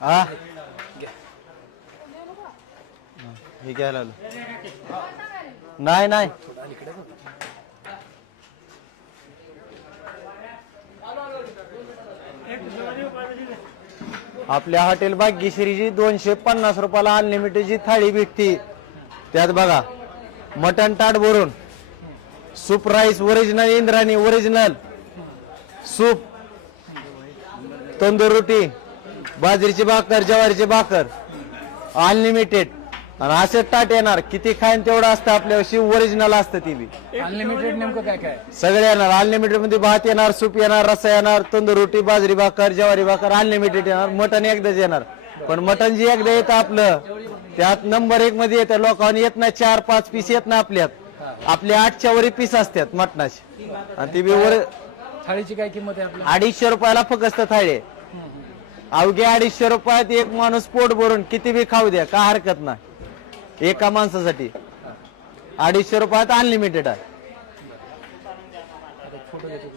हा हे घ्यायला आलो. नाही नाही आपल्या हॉटेल भाग्यश्रीची 250 रुपयाला अनलिमिटेडची थाळी भेटती. त्यात बघा मटन ताट भरून, soup rice original, Indrani original soup, tandoor रोटी, बाजरीची भाकर, ज्वारीची भाकर अनलिमिटेड. आणि असे ताट येणार, किती खाईन तेवढं असतं. आपल्याशी ओरिजिनल असतं ती बी. अनलिमिटेड नेमकं काय काय? सगळे येणार. अनलिमिटेड मध्ये भात येणार, सूप येणार, रस्सा येणार, तंदूर रोटी, बाजरी भाकर, ज्वारी भाकर अनलिमिटेड येणार. मटन एकदाच येणार, पण मटन जे एकदा येतं आपलं त्यात नंबर 1 मध्ये येतं. लोकांनी येत नाही, 4-5 पीस येत नाही आपल्यात. आपले 8च्या वरी पीस असतात मटणाचे. आणि ती बी थाळीची काय किंमत आहे आपल्या? 250 रुपयाला फक्त थाळी. अवघ्या 250 रुपयात एक माणूस पोट भरून किती बी खाऊ द्या, काय हरकत नाही. एका माणसासाठी 250 रुपयात अनलिमिटेड आहे. फोटो घेतो.